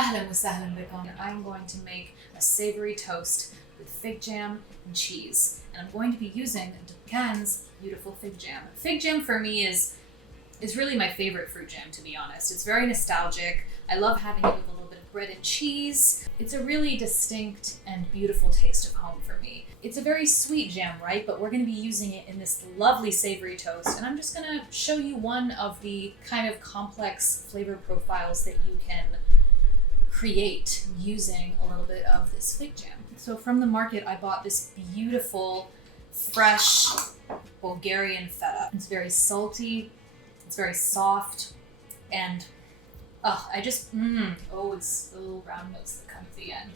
Ahlan wa sahlan bikum. I'm going to make a savory toast with fig jam and cheese. And I'm going to be using Dukkan's beautiful fig jam. Fig jam for me is really my favorite fruit jam, to be honest. It's very nostalgic. I love having it with a little bit of bread and cheese. It's a really distinct and beautiful taste of home for me. It's a very sweet jam, right? But we're gonna be using it in this lovely savory toast. And I'm just gonna show you one of the kind of complex flavor profiles that you can create using a little bit of this fig jam. So from the market, I bought this beautiful, fresh Bulgarian feta. It's very salty, it's very soft, and it's the little brown notes that come at the end.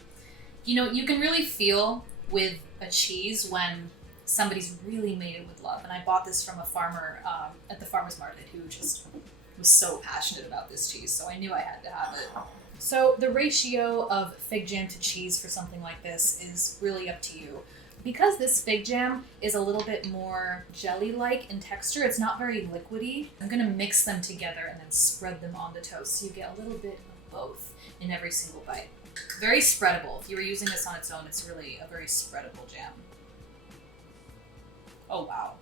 You know, you can really feel with a cheese when somebody's really made it with love. And I bought this from a farmer at the farmer's market who just was so passionate about this cheese, so I knew I had to have it. So the ratio of fig jam to cheese for something like this is really up to you. Because this fig jam is a little bit more jelly-like in texture, it's not very liquidy, I'm gonna mix them together and then spread them on the toast so you get a little bit of both in every single bite. Very spreadable. If you were using this on its own, it's really a very spreadable jam. Oh wow.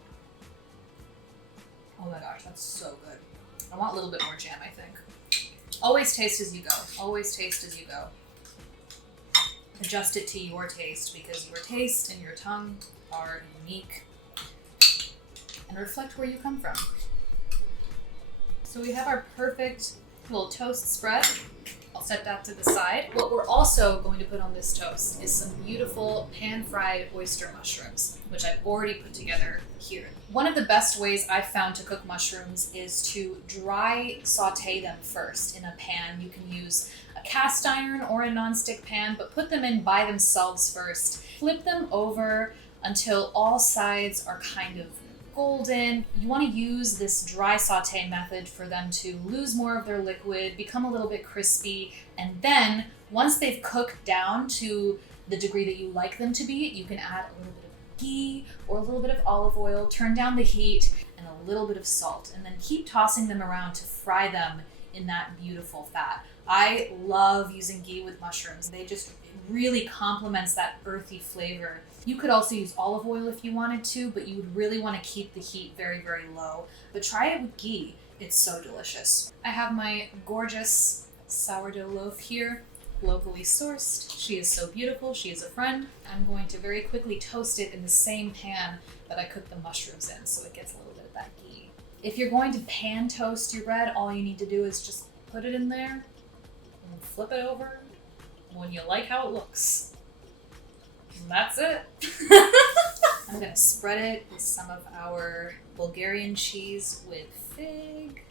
Oh my gosh, that's so good. I want a little bit more jam, I think. Always taste as you go. Always taste as you go. Adjust it to your taste because your taste and your tongue are unique and reflect where you come from. So we have our perfect little toast spread. I'll set that to the side. What we're also going to put on this toast is some beautiful pan-fried oyster mushrooms, which I've already put together here. One of the best ways I've found to cook mushrooms is to dry saute them first in a pan. You can use a cast iron or a nonstick pan, but put them in by themselves first. Flip them over until all sides are kind of golden. You want to use this dry saute method for them to lose more of their liquid, become a little bit crispy, and then once they've cooked down to the degree that you like them to be, you can add a little bit of ghee or a little bit of olive oil, turn down the heat, and a little bit of salt, and then keep tossing them around to fry them in that beautiful fat. I love using ghee with mushrooms. They just really complements that earthy flavor. You could also use olive oil if you wanted to, but you would really want to keep the heat very, very low. But try it with ghee. It's so delicious. I have my gorgeous sourdough loaf here, locally sourced. She is so beautiful. She is a friend. I'm going to very quickly toast it in the same pan that I cooked the mushrooms in, so it gets a little bit of that ghee. If you're going to pan toast your bread, all you need to do is just put it in there and flip it over when you like how it looks. And that's it. I'm gonna spread it with some of our Bulgarian cheese with fig.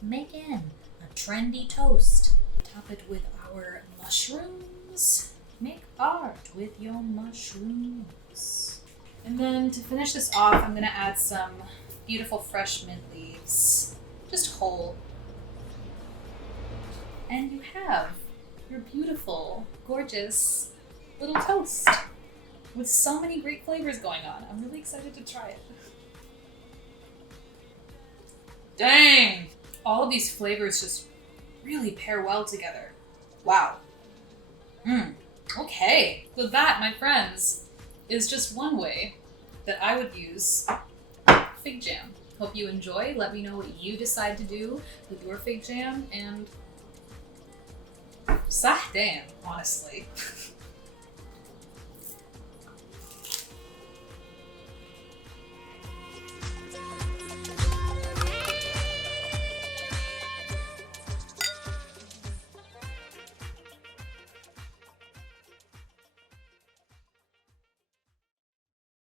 Making a trendy toast. Top it with our mushrooms. Make art with your mushrooms. And then to finish this off, I'm gonna add some beautiful fresh mint leaves. Just whole. And you have your beautiful, gorgeous little toast with so many great flavors going on. I'm really excited to try it. Dang! All of these flavors just really pair well together. Wow. Okay. So that, my friends, is just one way that I would use fig jam. Hope you enjoy. Let me know what you decide to do with your fig jam, and صح damn, honestly.